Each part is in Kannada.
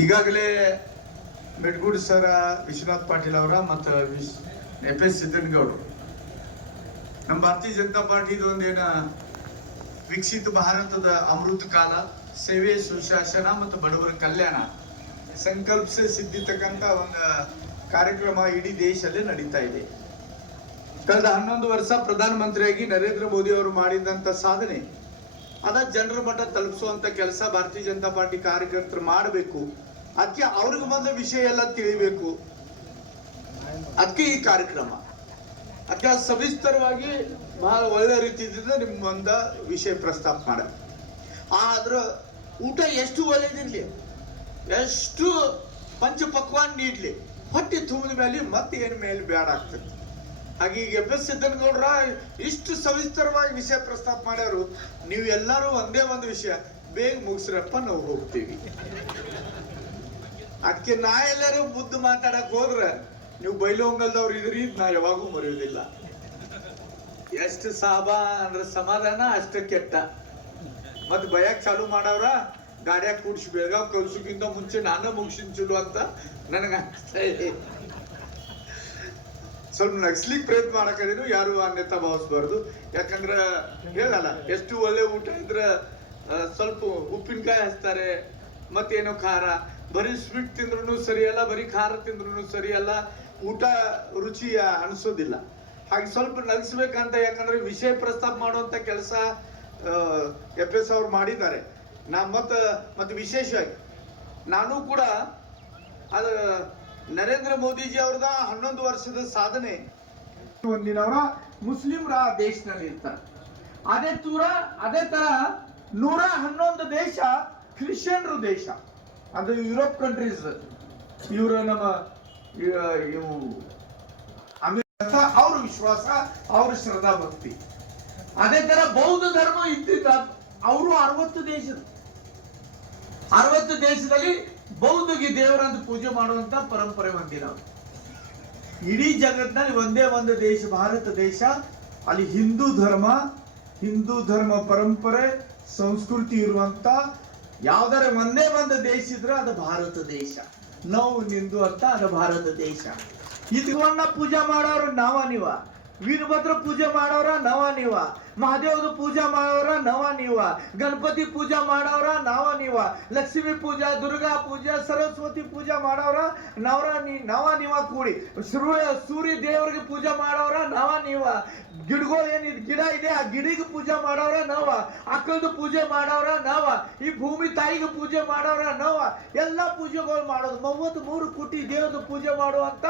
ಈಗಾಗಲೇ ಮೆಡ್ಗೂಡ್ ಸರ ವಿಶ್ವನಾಥ್ ಪಾಟೀಲ್ ಅವರ ಮತ್ತು ವಿಶ್ ಎಫ್ ಎಸ್ ಸಿದ್ದನಗೌಡರು. ನಮ್ಮ ಭಾರತೀಯ ಜನತಾ ಪಾರ್ಟಿದು ಒಂದೇನ ವಿಕಸಿತ ಭಾರತದ ಅಮೃತ ಕಾಲ, ಸೇವೆ, ಸುಶಾಸನ ಮತ್ತು ಬಡವರ ಕಲ್ಯಾಣ ಸಂಕಲ್ಪಿಸಿ ಸಿದ್ಧಿತಕ್ಕಂಥ ಒಂದು ಕಾರ್ಯಕ್ರಮ ಇಡೀ ದೇಶದಲ್ಲಿ ನಡೀತಾ ಇದೆ. ಕಳೆದ ಹನ್ನೊಂದು ವರ್ಷ ಪ್ರಧಾನಮಂತ್ರಿಯಾಗಿ ನರೇಂದ್ರ ಮೋದಿ ಅವರು ಮಾಡಿದಂತ ಸಾಧನೆ ಅದ ಜನರ ಮಟ್ಟ ತಲುಪಿಸುವಂತ ಕೆಲಸ ಭಾರತೀಯ ಜನತಾ ಪಾರ್ಟಿ ಕಾರ್ಯಕರ್ತರು ಮಾಡಬೇಕು. ಅದಕ್ಕೆ ಅವ್ರಿಗೆ ಮೊದಲ ವಿಷಯ ಎಲ್ಲ ತಿಳಿಬೇಕು. ಅದಕ್ಕೆ ಈ ಕಾರ್ಯಕ್ರಮ. ಅದಕ್ಕೆ ಸವಿಸ್ತರವಾಗಿ ಬಹಳ ಒಳ್ಳೆ ರೀತಿಯಿಂದ ನಿಮ್ಮ ಒಂದ ವಿಷಯ ಪ್ರಸ್ತಾಪ ಮಾಡ. ಆದ್ರ ಊಟ ಎಷ್ಟು ಒಳ್ಳೇದಿರ್ಲಿ? ಎಷ್ಟು ಪಂಚ ಪಕ್ವಾನ್ ನೀಡ್ಲಿ? ಹೊಟ್ಟೆ ತುಂಬಿದ ಮೇಲೆ ಮತ್ತೆ ಏನು ಮೇಲೆ ಬೇಡ ಆಗ್ತದೆ? ಹಾಗೆ ಈಗ ಎಫ್ ಎಸ್ ಇಷ್ಟು ಸವಿಸ್ತರವಾಗಿ ವಿಷಯ ಪ್ರಸ್ತಾಪ ಮಾಡ್ಯಾರು. ನೀವು ಎಲ್ಲರೂ ಒಂದೇ ಒಂದು ವಿಷಯ, ಬೇಗ ಮುಗಿಸ್ರಪ್ಪ, ನಾವು ಹೋಗ್ತೀವಿ. ಅದಕ್ಕೆ ನಾ ಎಲ್ಲರೂ ಬುದ್ಧ ಮಾತಾಡಕ್ ಹೋದ್ರೆ ನೀವು ಬೈಲೋಂಗಲ್ದವ್ರು ಇದ್ರಿ ಇದ್ ನಾ ಯಾವಾಗೂ ಮರೆಯುವುದಿಲ್ಲ. ಎಷ್ಟು ಸಾಬ ಅಂದ್ರೆ ಸಮಾಧಾನ, ಅಷ್ಟ ಕೆಟ್ಟ. ಮತ್ ಬಯಕ್ ಚಾಲು ಮಾಡವ್ರ ಗಾಡಿಯಾಗ ಕೂಡ್ಸಿ, ಬೆಳಗಾವ್ ಕಲ್ಸೋಕ್ಕಿಂತ ಮುಂಚೆ ನಾನೇ ಮುಗಿಸಿನ ಚಲೋ ಅಂತ ನನಗ ಸ್ವಲ್ಪ ನಗ್ಸ್ಲಿಕ್ ಪ್ರಯತ್ನ ಮಾಡಕದೇನು ಯಾರು ಅನ್ಯತ ಭಾವಿಸ್ಬಾರ್ದು ಯಾಕಂದ್ರೆ ಹೇಳಲ್ಲ, ಎಷ್ಟು ಒಳ್ಳೆ ಊಟ ಇದ್ರೆ ಸ್ವಲ್ಪ ಉಪ್ಪಿನಕಾಯಿ ಹಚ್ತಾರೆ, ಮತ್ತೇನೋ ಖಾರ. ಬರೀ ಸ್ವೀಟ್ ತಿಂದ್ರು ಸರಿಯಲ್ಲ ಬರೀ ಖಾರ ತಿಂದ್ರು ಸರಿಯಲ್ಲ ಊಟ ರುಚಿ ಅನ್ಸೋದಿಲ್ಲ. ಹಾಗೆ ಸ್ವಲ್ಪ ನಗಿಸ್ಬೇಕಂತ ಯಾಕಂದ್ರೆ ವಿಷಯ ಪ್ರಸ್ತಾಪ ಮಾಡುವಂತ ಕೆಲಸ ಎಫ್ ಎಸ್ ಅವ್ರು ಮಾಡಿದ್ದಾರೆ. ನಾ ಮತ್ತ, ಮತ್ತೆ ವಿಶೇಷವಾಗಿ, ನಾನು ಕೂಡ ಅದ ನರೇಂದ್ರ ಮೋದಿಜಿ ಅವ್ರದ ಹನ್ನೊಂದು ವರ್ಷದ ಸಾಧನೆ. ಒಂದಿನವರ ಮುಸ್ಲಿಮ್ರ ದೇಶದಲ್ಲಿ ಇರ್ತಾರೆ. ಅದೇ ತೂರ, ಅದೇ ತರ ನೂರ ಹನ್ನೊಂದು ದೇಶ ಕ್ರಿಶ್ಚಿಯನ್ರು ದೇಶ. ಅಂದ್ರೆ ಯುರೋಪ್ ಕಂಟ್ರೀಸ್ ಇವರು ನಮ್ಮ ಅಮೆರಿಕ, ಅವ್ರ ವಿಶ್ವಾಸ, ಅವ್ರ ಶ್ರದ್ಧಾ ಭಕ್ತಿ ಅದೇ ತರ ಬೌದ್ಧ ಧರ್ಮ ಇದ್ದಿದ್ದ ಅವರು ಅರವತ್ತು ದೇಶದ. ಅರವತ್ತು ದೇಶದಲ್ಲಿ ಬೌದ್ಧಗೆ ದೇವರಂತ ಪೂಜೆ ಮಾಡುವಂತ ಪರಂಪರೆ ಹೊಂದಿಲ್ಲ ಇಡೀ ಜಗತ್ತಿನಲ್ಲಿ ಒಂದೇ ಒಂದು ದೇಶ, ಭಾರತ ದೇಶ, ಅಲ್ಲಿ ಹಿಂದೂ ಧರ್ಮ ಹಿಂದೂ ಧರ್ಮ ಪರಂಪರೆ, ಸಂಸ್ಕೃತಿ ಇರುವಂತ ಯಾವ್ದಾರ ಒಂದೇ ಒಂದು ದೇಶ ಇದ್ರೆ ಅದು ಭಾರತ ದೇಶ. ನಾವು ನಿಂದು ಅಂತ ಅದು ಭಾರತ ದೇಶ. ಇದನ್ನ ಪೂಜೆ ಮಾಡೋರು ನಾವ ನೀವ. ವೀರಭದ್ರ ಪೂಜೆ ಮಾಡೋರ ನವ ನೀವ, ಮಹಾದೇವದ ಪೂಜೆ ಮಾಡೋರ ನವ ನೀವ, ಗಣಪತಿ ಪೂಜೆ ಮಾಡೋರ ನಾವ ನೀವ, ಲಕ್ಷ್ಮೀ ಪೂಜಾ, ದುರ್ಗಾ ಪೂಜಾ, ಸರಸ್ವತಿ ಪೂಜೆ ಮಾಡೋರ ನವರ ನೀ, ನವ ನೀವ ಕೂಡಿ. ಸೂರ್ಯ ಸೂರ್ಯ ದೇವರಿಗೆ ಪೂಜೆ ಮಾಡೋರ ನವ ನೀವ. ಗಿಡಗಳು ಏನಿದ್ ಗಿಡ ಇದೆ, ಆ ಗಿಡಿಗೆ ಪೂಜೆ ಮಾಡೋರ ನವ ಅಕ್ಕಳದ ಪೂಜೆ ಮಾಡೋರ ನವ, ಈ ಭೂಮಿ ತಾಯಿಗೆ ಪೂಜೆ ಮಾಡೋರ ನವ, ಎಲ್ಲಾ ಪೂಜೆಗಳು ಮಾಡೋದು. ಮೂವತ್ತ್ ಮೂರು ಕೋಟಿ ದೇವದ ಪೂಜೆ ಮಾಡುವಂತ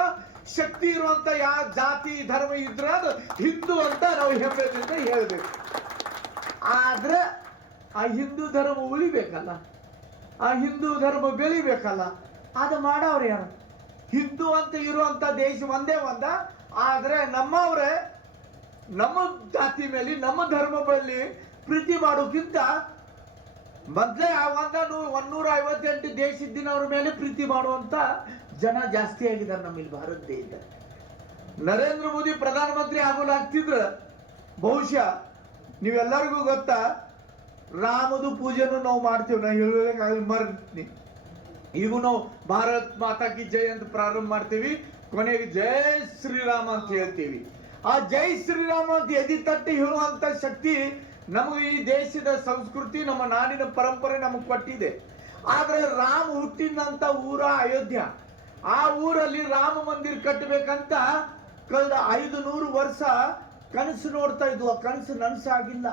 ಶಕ್ತಿ ಇರುವಂತ ಯಾವ ಜಾತಿ, ಧರ್ಮ ಇದ್ರ ಅದು ಹಿಂದೂ ಅಂತ ನಾವು ಹೆಮ್ಮೆಯಿಂದ ಹೇಳಬೇಕು. ಆದ್ರೆ ಆ ಹಿಂದೂ ಧರ್ಮ ಉಳಿಬೇಕಲ್ಲ? ಆ ಹಿಂದೂ ಧರ್ಮ ಬೆಳಿಬೇಕಲ್ಲ? ಅದು ಮಾಡವ್ರು ಯಾರು? ಹಿಂದೂ ಅಂತ ಇರುವಂತ ದೇಶ ಒಂದೇ ಒಂದ, ಆದ್ರೆ ನಮ್ಮವ್ರೆ ನಮ್ಮ ಜಾತಿ ಮೇಲೆ, ನಮ್ಮ ಧರ್ಮ ಬಳಿ ಪ್ರೀತಿ ಮಾಡೋಕ್ಕಿಂತ ಮೊದಲೇ ಆ ಒಂದ ನೂ- ಒನ್ನೂರ ಐವತ್ತೆಂಟು ದೇಶದ್ದಿನವ್ರ ಮೇಲೆ ಪ್ರೀತಿ ಮಾಡುವಂತ ಜನ ಜಾಸ್ತಿ ಆಗಿದ್ದಾರೆ ನಮ್ಮಲ್ಲಿ ಭಾರತ ದೇಶದಲ್ಲಿ. ನರೇಂದ್ರ ಮೋದಿ ಪ್ರಧಾನಮಂತ್ರಿ ಆಗೋಲಾಗ್ತಿದ್ರ ಬಹುಶಃ ನೀವೆಲ್ಲರಿಗೂ ಗೊತ್ತಾ, ರಾಮದು ಪೂಜೆನೂ ನಾವು ಮಾಡ್ತೀವಿ ನಾ ಹೇಳಬೇಕಾದ್ರೆ ಮರ್ತೀನಿ. ಈಗ ನಾವು ಭಾರತ್ ಮಾತಾ ಕಿ ಜೈ ಅಂತ ಪ್ರಾರಂಭ ಮಾಡ್ತೀವಿ, ಕೊನೆಗೆ ಜೈ ಶ್ರೀರಾಮ ಅಂತ ಹೇಳ್ತೀವಿ. ಆ ಜೈ ಶ್ರೀರಾಮ ಅಂತ ಎದಿ ತಟ್ಟಿ ಹೇಳುವಂತ ಶಕ್ತಿ ನಮಗೆ ಈ ದೇಶದ ಸಂಸ್ಕೃತಿ, ನಮ್ಮ ನಾಡಿನ ಪರಂಪರೆ ನಮಗೆ ಕೊಟ್ಟಿದೆ. ಆದ್ರೆ ರಾಮ ಹುಟ್ಟಿದಂತ ಊರ ಅಯೋಧ್ಯ ಆ ಊರಲ್ಲಿ ರಾಮ ಮಂದಿರ ಕಟ್ಟಬೇಕಂತ ಕಳೆದ ಐದು ನೂರು ವರ್ಷ ಕನಸು ನೋಡ್ತಾ ಇದ್ವು. ಆ ಕನಸು ನನಸಾಗಿಲ್ಲ.